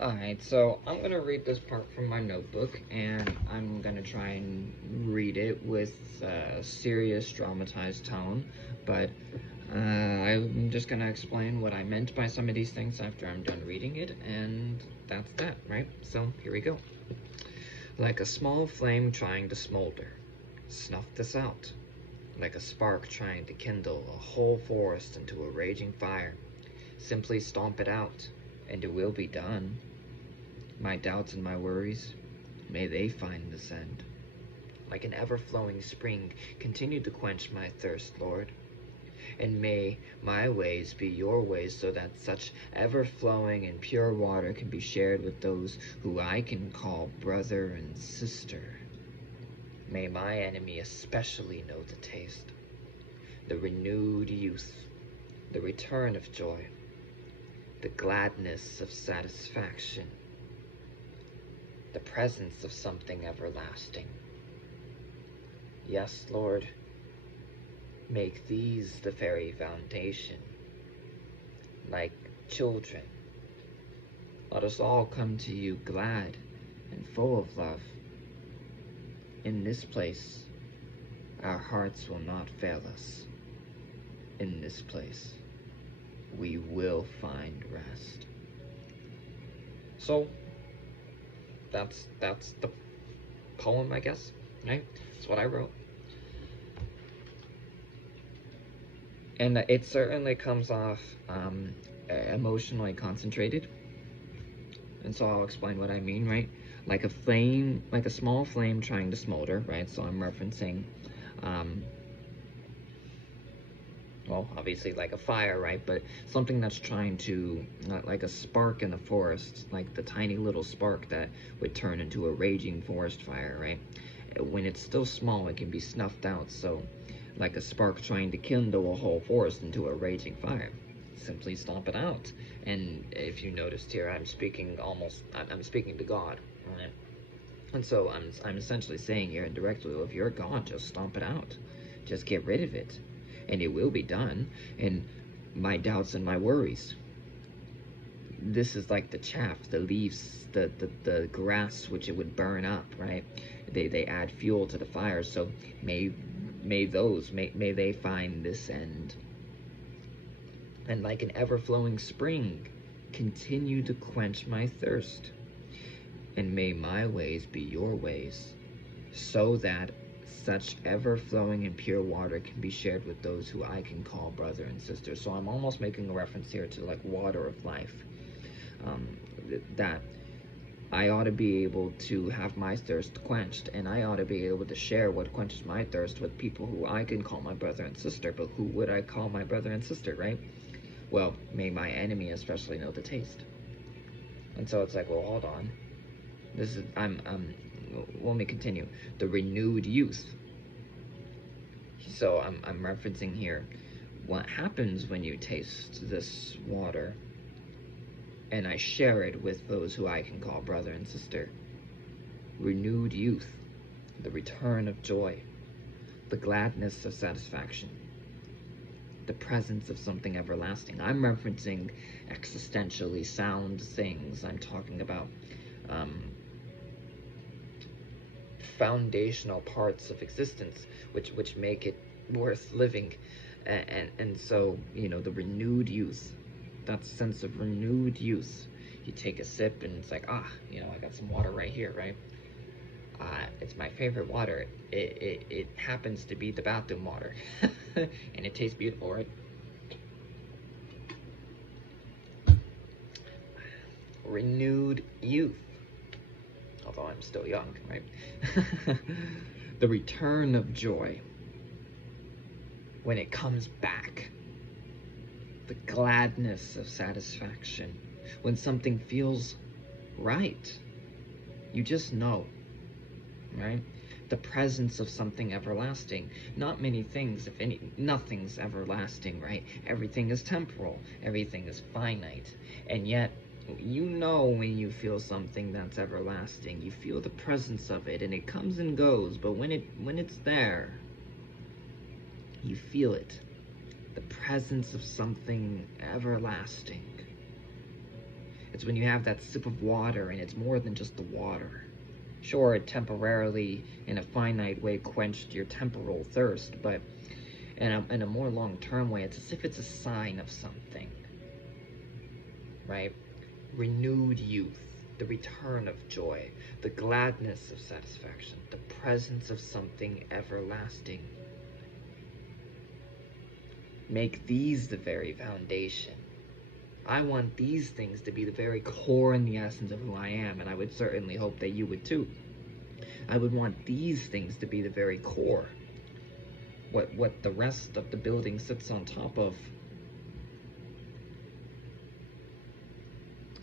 Alright, so I'm gonna read this part from my notebook, and I'm gonna try and read it with a serious, dramatized tone, but I'm just gonna explain what I meant by some of these things after I'm done reading it, and that's that, right? So, here we go. Like a small flame trying to smolder, snuff this out. Like a spark trying to kindle a whole forest into a raging fire, simply stomp it out, and it will be done. My doubts and my worries, may they find this end. Like an ever-flowing spring, continue to quench my thirst, Lord. And may my ways be your ways, so that such ever-flowing and pure water can be shared with those who I can call brother and sister. May my enemy especially know the taste, the renewed youth, the return of joy, the gladness of satisfaction, the presence of something everlasting. Yes, Lord, make these the very foundation. Like children, let us all come to you glad and full of love. In this place, our hearts will not fail us. In this place, we will find rest. So, that's the poem, I guess, right? That's what I wrote. And it certainly comes off emotionally concentrated. And so I'll explain what I mean, right? Like a flame, like a small flame trying to smolder, right? So I'm referencing, well, obviously like a fire, right? But something that's trying to, like a spark in the forest, like the tiny little spark that would turn into a raging forest fire, right? When it's still small, it can be snuffed out. So like a spark trying to kindle a whole forest into a raging fire. Simply stomp it out. And if you noticed here, I'm speaking to God, right? And so I'm essentially saying here indirectly, well, if you're God, just stomp it out. Just get rid of it. And it will be done. And my doubts and my worries, this is like the chaff, the leaves, the grass, which it would burn up, right? They add fuel to the fire. So may they find this end. And like an ever-flowing spring, continue to quench my thirst. And may my ways be your ways, so that such ever-flowing and pure water can be shared with those who I can call brother and sister. So I'm almost making a reference here to like water of life. That I ought to be able to have my thirst quenched, and I ought to be able to share what quenches my thirst with people who I can call my brother and sister. But who would I call my brother and sister, right? Well, may my enemy especially know the taste. And so it's like, well, hold on. This is, let me continue. The renewed youth. So I'm referencing here what happens when you taste this water and I share it with those who I can call brother and sister. Renewed youth, the return of joy, the gladness of satisfaction, the presence of something everlasting. I'm referencing existentially sound things. I'm talking about foundational parts of existence which make it worth living. And so, you know, the renewed youth, that sense of renewed youth. You take a sip and it's like, you know, I got some water right here, right? It's my favorite water. It happens to be the bathroom water. And it tastes beautiful, right? Renewed youth. Although I'm still young, right? The return of joy. When it comes back. The gladness of satisfaction. When something feels right. You just know, right? The presence of something everlasting. Not many things, if any, nothing's everlasting, right? Everything is temporal. Everything is finite. And yet, you know when you feel something that's everlasting. You feel the presence of it, and it comes and goes, but when it's there, you feel it. The presence of something everlasting. It's when you have that sip of water and it's more than just the water. Sure, it temporarily, in a finite way, quenched your temporal thirst, but in a more long-term way, it's as if it's a sign of something, right? Renewed youth, the return of joy, the gladness of satisfaction, the presence of something everlasting. Make these the very foundation. I want these things to be the very core and the essence of who I am, and I would certainly hope that you would too. I would want these things to be the very core. What the rest of the building sits on top of.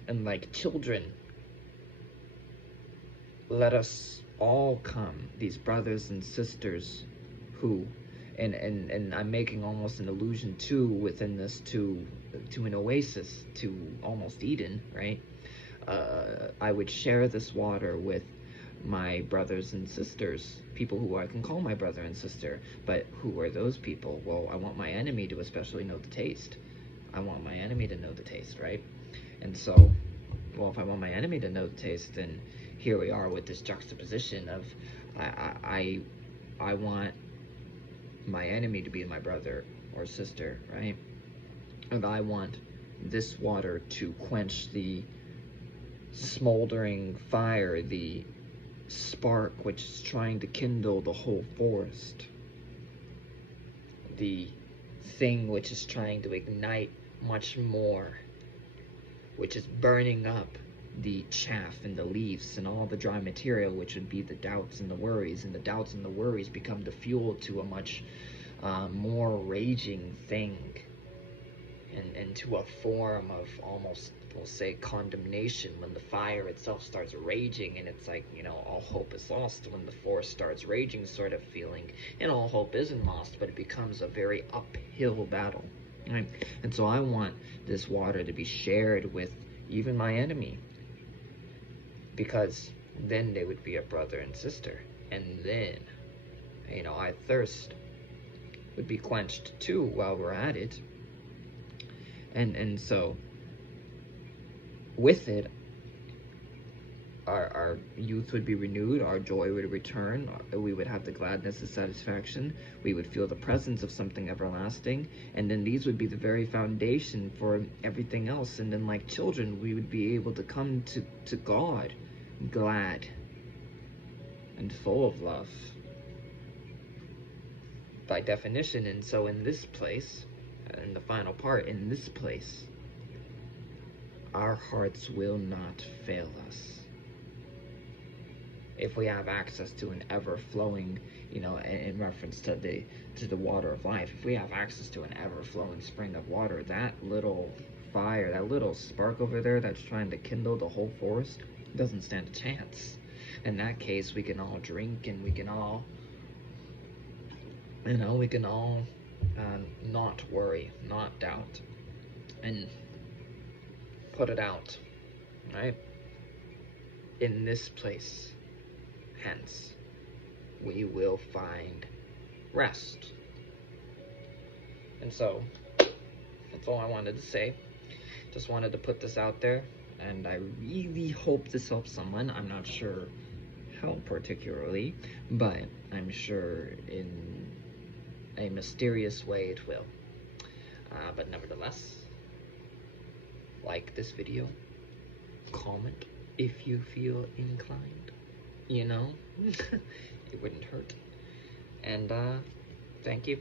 And like children, let us all come, these brothers and sisters who, and I'm making almost an allusion to within this to an oasis, to almost Eden, right? I would share this water with my brothers and sisters, people who I can call my brother and sister. But who are those people? Well, I want my enemy to especially know the taste. I want my enemy to know the taste, right? And so, well, if I want my enemy to know the taste, then here we are with this juxtaposition of I want my enemy to be my brother or sister, right? And I want this water to quench the smoldering fire, the spark which is trying to kindle the whole forest, the thing which is trying to ignite much more, which is burning up the chaff and the leaves and all the dry material, which would be the doubts and the worries, and the doubts and the worries become the fuel to a much more raging thing, and to a form of almost, we'll say, condemnation when the fire itself starts raging, and it's like, you know, all hope is lost when the force starts raging sort of feeling, and all hope isn't lost, but it becomes a very uphill battle, right? And so I want this water to be shared with even my enemy, because then they would be a brother and sister, and then, you know, our thirst would be quenched too while we're at it. And so with it, our youth would be renewed, our joy would return, we would have the gladness and satisfaction, we would feel the presence of something everlasting, and then these would be the very foundation for everything else. And then like children, we would be able to come to God glad and full of love by definition. And so in this place, in the final part, in this place, our hearts will not fail us. If we have access to an ever-flowing, you know, in reference to the water of life, if we have access to an ever-flowing spring of water, that little fire, that little spark over there that's trying to kindle the whole forest doesn't stand a chance. In that case, we can all drink, and we can all, you know, we can all not worry, not doubt, and put it out, right? In this place, hence, we will find rest. And so, that's all I wanted to say. Just wanted to put this out there, and I really hope this helps someone. I'm not sure how particularly, but I'm sure in a mysterious way it will. But nevertheless, like this video, comment if you feel inclined, you know, it wouldn't hurt. And thank you.